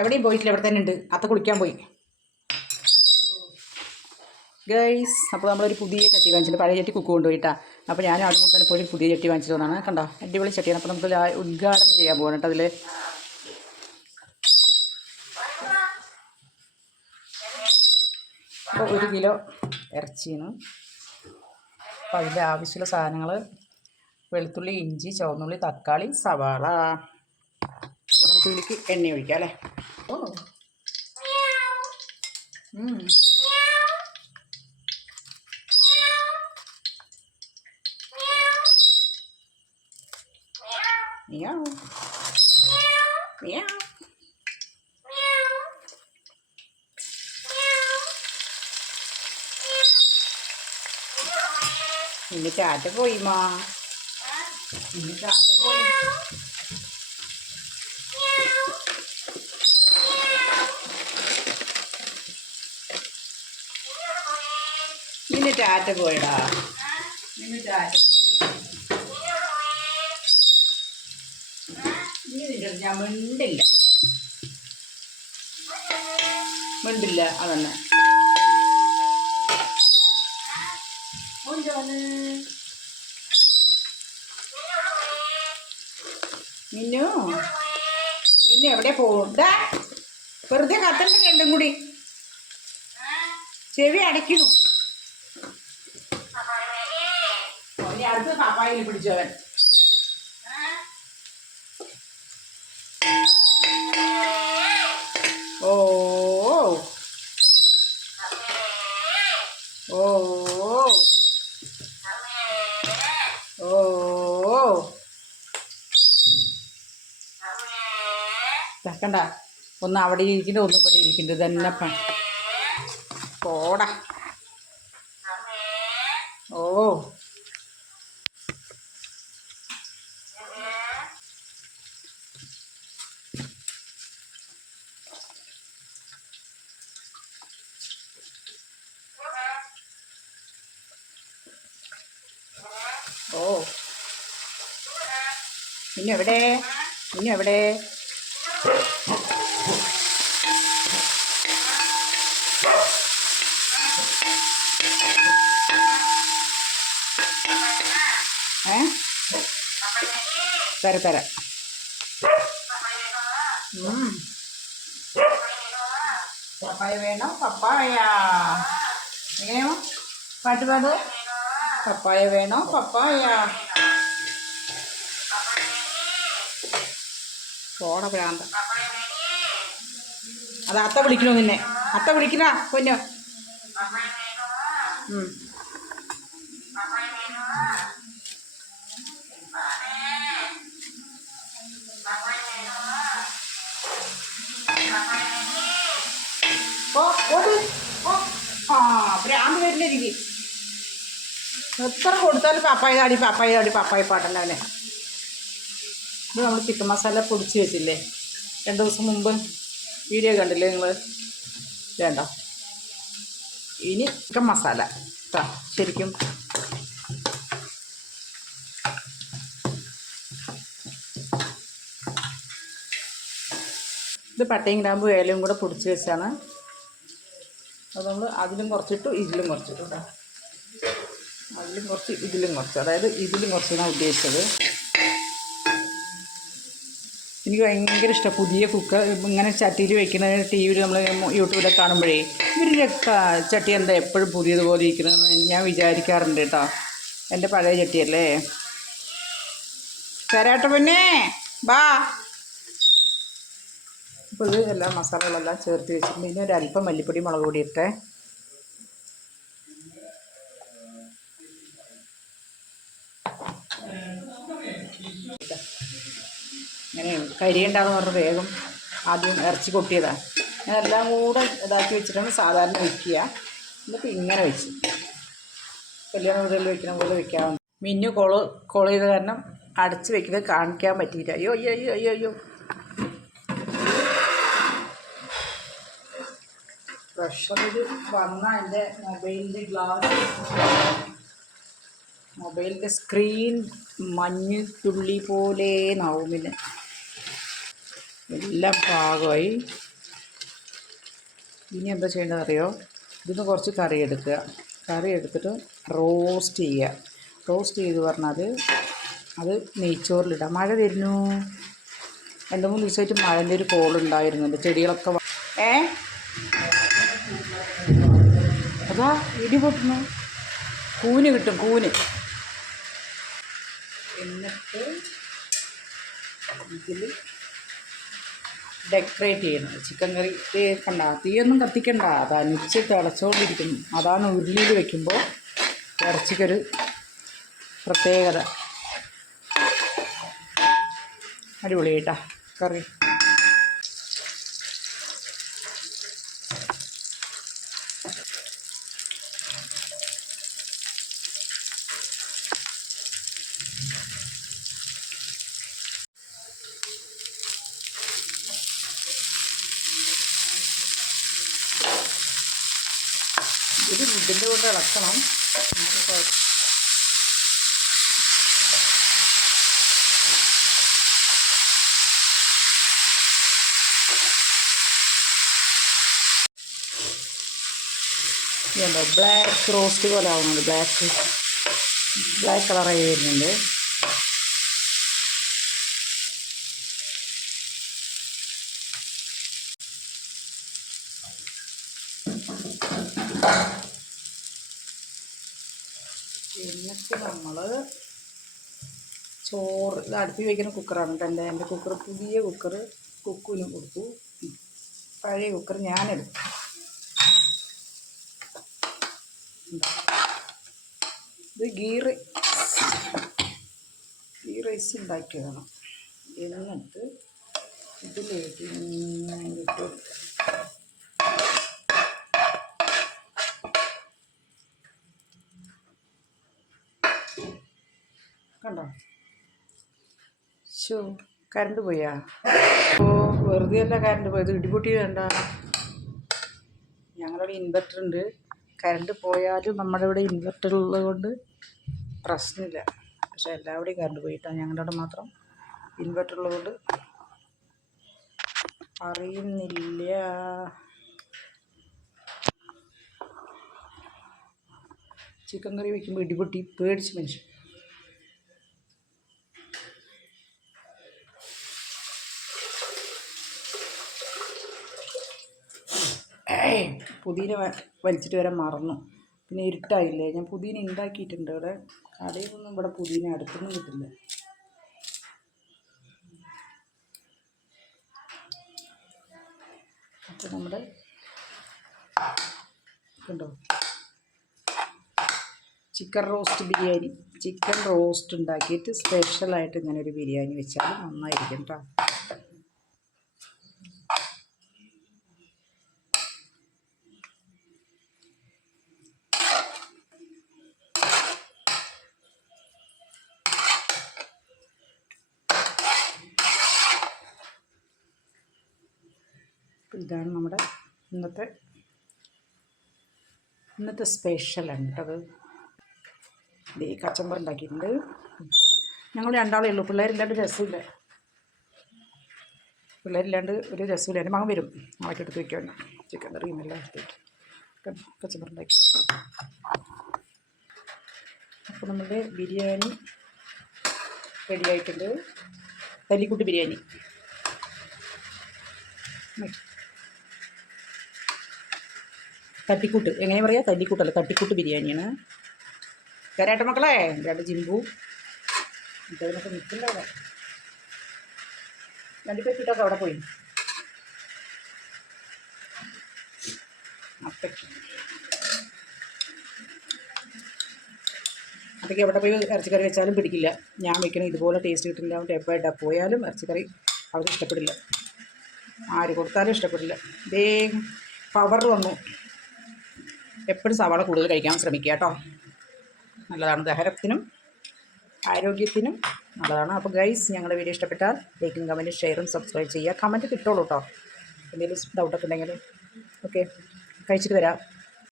എവിടെയും പോയിട്ടില്ല ഇവിടെ തന്നെ ഉണ്ട്. അത്ത കുളിക്കാൻ പോയി. ഗൈസ് അപ്പോൾ നമ്മളൊരു പുതിയ ചട്ടി വാങ്ങിച്ചിട്ട് പഴയ ചട്ടി കുക്ക് കൊണ്ടുപോയിട്ടാ അപ്പോൾ ഞാൻ അവിടെ തന്നെ പോയി പുതിയ ചട്ടി വാങ്ങിച്ചതാണ് കണ്ടോ? അടിപൊളി ചട്ടിയാണ്. അപ്പോൾ നമുക്ക് ഉദ്ഘാടനം ചെയ്യാൻ പോകണം കേട്ടോ അതിൽ അപ്പോൾ ഒരു കിലോ ഇറച്ചിയാണ്. അപ്പോൾ അതിന്റെ ആവശ്യമുള്ള സാധനങ്ങൾ വെളുത്തുള്ളി ഇഞ്ചി ചുവന്നുള്ളി തക്കാളി സവാള. നമുക്ക് ഇതിലേക്ക് എണ്ണ ഒഴിക്കാം അല്ലേ? ഓ ഉം. Meow. Meow. ഇന്ന് ചാറ്റ പോയി മാ ഇന്ന് ചാറ്റ പോയി നിന്നെ ചാറ്റ പോയടാ മിണ്ടില്ല. മിണ്ടില്ല അതന്നെ. മിന്നു. മിന്നു എവിടെ പോകും? വെറുതെ കത്തണ്ട രണ്ടും കൂടി. ചെവി അടയ്ക്കുന്നു അവനെ അടുത്ത് പപ്പായിൽ പിടിച്ചവൻ ഓ ഓ. ഓ ഒന്ന് അവിടെ ഇരിക്കുന്നത് ഒന്ന് ഇവിടെ ഇരിക്കുന്നത് തന്നെ പോടാ. ഓ. പിന്നെ എവിടെ പിന്നെ എവിടെ ഏ? തരാം തരാം. ഉം. പപ്പായ വേണോ? പപ്പായ. എങ്ങനെയോ? പാട്ട് പാട്. പപ്പായ വേണോ? പപ്പായ. പോണ ഭ്രാന്ത അത് അത്ത വിളിക്കണോ നിന്നെ? അത്ത വിളിക്കണ പൊന്നോ. ഭ്രാന്ത് വരില്ല രീതി എത്ര കൊടുത്താലും പപ്പായ താടി പപ്പായ താടി പപ്പായ പാട്ടല്ലേ ഇത് നമ്മൾ ചിക്കൻ മസാല പൊടിച്ച് വെച്ചില്ലേ? രണ്ട് ദിവസം മുമ്പ് വീഡിയോ കണ്ടില്ലേ നിങ്ങൾ വേണ്ട. ഇനി ചിക്കൻ മസാല. ശരിക്കും. ഇത് പട്ടയും ഗ്രാമ്പും വേലയും കൂടെ പൊടിച്ച് വെച്ചാണ്. അത് നമ്മൾ അതിലും കുറച്ചിട്ടു ഇതിലും കുറച്ചിട്ടു കേട്ടോ അതിലും കുറച്ച് ഇതിലും കുറച്ച്. അതായത് ഇതിലും കുറച്ചാണ് ഉദ്ദേശിച്ചത്? എനിക്ക് ഭയങ്കര ഇഷ്ടമാണ് പുതിയ കുക്കർ ഇങ്ങനെ ചട്ടിയിൽ വെക്കുന്നത് ടി വിയിൽ നമ്മൾ യൂട്യൂബിലൊക്കെ കാണുമ്പോഴേ ഇവരുടെ ക- ചട്ടി എന്താ എപ്പോഴും പുതിയതുപോലെ ഇരിക്കണമെന്ന് ഞാൻ വിചാരിക്കാറുണ്ട് കേട്ടോ. എന്റെ പഴയ ചട്ടിയല്ലേ? തരാട്ടോ പിന്നെ. ബാ. അപ്പോൾ ഇത് എല്ലാ മസാലകളെല്ലാം ചേർത്ത് വെച്ചിട്ടുണ്ട്. ഇനി അല്പം മല്ലിപ്പൊടി മുളക് പൊടി ഇട്ടേ. ഇങ്ങനെ കരിയുണ്ടാകുന്ന പറഞ്ഞ വേഗം ആദ്യം ഇറച്ചി കൊട്ടിയതാണ് ഞാൻ എല്ലാം കൂടെ ഇതാക്കി വെച്ചിട്ടാണ് സാധാരണ വയ്ക്കുക എന്നിട്ട് ഇങ്ങനെ വെച്ച്. കല്യാണ വീടുകളിൽ വെക്കുന്ന പോലെ വെക്കാവുന്ന മിന്നു കോൾ കോൾ ചെയ്ത കാരണം അടച്ച് വെക്കുന്നത് കാണിക്കാൻ പറ്റിയില്ല. അയ്യോ അയ്യോ അയ്യോ അയ്യോ അയ്യോ. പ്രഷറിൽ വന്ന എന്റെ മൊബൈലിന്റെ ഗ്ലാസ്. മൊബൈലിന്റെ സ്ക്രീൻ മഞ്ഞ് തുള്ളി പോലെ നാവും പിന്നെ എല്ലാം പാകമായി. ഇനി എന്താ ചെയ്യേണ്ടത് അറിയോ? ഇതിന് കുറച്ച് കറി എടുക്കുക. കറി എടുത്തിട്ട് റോസ്റ്റ് ചെയ്യുക. റോസ്റ്റ് ചെയ്ത് പറഞ്ഞാൽ അത് നെയ്ച്ചോറിലിടാം. മഴ വരുന്നു. രണ്ട് മൂന്ന് ദിവസമായിട്ട് മഴന്റെ ഒരു കോളുണ്ടായിരുന്നുണ്ട് ചെടികളൊക്കെ ഏ? അതാ ഇടി പൊട്ടുന്നു. കൂന് കിട്ടും കൂന്. എന്നിട്ട് ഇതിൽ ഡെക്കറേറ്റ് ചെയ്യണം. ചിക്കൻ കറി കണ്ട തീയൊന്നും കത്തിക്കണ്ട. അത് അനുച്ച് തിളച്ചുകൊണ്ടിരിക്കുന്നു അതാണ് ഉരുളിയിൽ വെക്കുമ്പോൾ ഇറച്ചിക്കൊരു പ്രത്യേകത. അടിപൊളിയായിട്ടാ കറി ഇത് ഫുഡിന്റെ കൊണ്ട് ഇളക്കണം. ഇതുണ്ടോ? ബ്ലാക്ക് റോസ്റ്റ് പോലെ ആവുന്നുണ്ട്. ബ്ലാക്ക് ബ്ലാക്ക് കളറായി വരുന്നുണ്ട്. എന്നിട്ട് നമ്മൾ ചോറ് ഇത് അടുപ്പിൽ വയ്ക്കുന്ന കുക്കറാണ് കേട്ടോ എന്റെ എന്റെ കുക്കർ പുതിയ കുക്കർ കുക്കുവിനും കൊടുത്തു. പഴയ കുക്കർ ഞാനെടുത്തു. ഇത്. ഗീ ഗീ റൈസ് ഉണ്ടാക്കിയതാണ് എന്നിട്ട് ഇതിലേക്ക് ഇട്ട് കണ്ടോ ഷോ കറണ്ട് പോയാ? ഓ വെറുതെ അല്ല കറണ്ട് പോയത്. ഇടിപൊട്ടി വേണ്ട. ഞങ്ങളുടെ ഇൻവെർട്ടർ ഉണ്ട്. കറണ്ട് പോയാലും നമ്മുടെ ഇവിടെ ഇൻവെർട്ടർ ഉള്ളത് കൊണ്ട് പ്രശ്നമില്ല. പക്ഷെ എല്ലാവിടെയും കറണ്ട് പോയിട്ടാണ് ഞങ്ങളുടെ അവിടെ മാത്രം ഇൻവെർട്ടർ ഉള്ളതുകൊണ്ട് അറിയുന്നില്ല. ചിക്കൻ കറി വയ്ക്കുമ്പോൾ ഇടിപൊട്ടി. പേടിച്ച് മനുഷ്യൻ. പുതിന വലിച്ചിട്ട് വരാൻ മറന്നു. പിന്നെ ഇരുട്ടായില്ലേ? ഞാൻ പുതിന ഉണ്ടാക്കിയിട്ടുണ്ട് ഇവിടെ. കടയിൽ നിന്നും ഇവിടെ പുതിന അടുത്തൊന്നും കിട്ടില്ല. അപ്പോൾ നമ്മുടെ കണ്ടോ chicken roast biryani. Chicken roast ഉണ്ടാക്കിയിട്ട് സ്പെഷ്യലായിട്ട് ഇങ്ങനെ ഒരു ബിരിയാണി വെച്ചാൽ നന്നായിരിക്കും കേട്ടോ അപ്പോൾ ഇതാണ് നമ്മുടെ ഇന്നത്തെ ഇന്നത്തെ സ്പെഷ്യലാണ് കേട്ടത് ഈ കച്ചമ്പർ ഉണ്ടാക്കിയിട്ടുണ്ട്. ഞങ്ങൾ രണ്ടാളേ ഉള്ളൂ. പിള്ളേരില്ലാണ്ട് രസമില്ല പിള്ളേരില്ലാണ്ട് ഒരു രസമില്ല എന്റെ മകൻ വരും. നാളേക്ക് എടുത്ത് വയ്ക്കാൻ ചിക്കൻ കറിയും എല്ലാം എടുത്തിട്ട്. കച്ചമ്പർ ഉണ്ടാക്കി. അപ്പോൾ നമ്മുടെ ബിരിയാണി റെഡിയായിട്ടുണ്ട് തല്ലിക്കുട്ടി ബിരിയാണി. തട്ടിക്കൂട്ട്. എങ്ങനെ പറയാ? തല്ലിക്കൂട്ടല്ല തട്ടിക്കൂട്ട് ബിരിയാണിയാണ്. കരാട്ട മക്കളെ? രണ്ട് ജിമ്പു? ഇതൊക്കെ നിൽക്കില്ല അവിടെ. രണ്ട് പേർക്കിട്ടൊക്കെ അവിടെ പോയി. അപ്പയ്ക്ക് എവിടെ പോയി ഇറച്ചിക്കറി വെച്ചാലും പിടിക്കില്ല. ഞാൻ വെക്കണം ഇതുപോലെ ടേസ്റ്റ് കിട്ടില്ല എവിടെ പോയാലും ഇറച്ചിക്കറി അവർക്ക് ഇഷ്ടപ്പെടില്ല. ആര് കൊടുത്താലും ഇഷ്ടപ്പെടില്ല. ദേ പവർ വന്നു. എപ്പോഴും സവാള കൂടുതൽ കഴിക്കാൻ ശ്രമിക്കുക കേട്ടോ. നല്ലതാണ് ദഹനത്തിനും ആരോഗ്യത്തിനും നല്ലതാണ്. അപ്പോൾ ഗൈസ് ഞങ്ങളുടെ വീഡിയോ ഇഷ്ടപ്പെട്ടാൽ ലൈക്കും കമന്റും ഷെയറും സബ്സ്ക്രൈബ് ചെയ്യുക. കമന്റ് കിട്ടുള്ളൂ കേട്ടോ. എന്തെങ്കിലും ഡൗട്ടൊക്കെ ഉണ്ടെങ്കിൽ ഓക്കെ കഴിച്ചിട്ട് വരാം.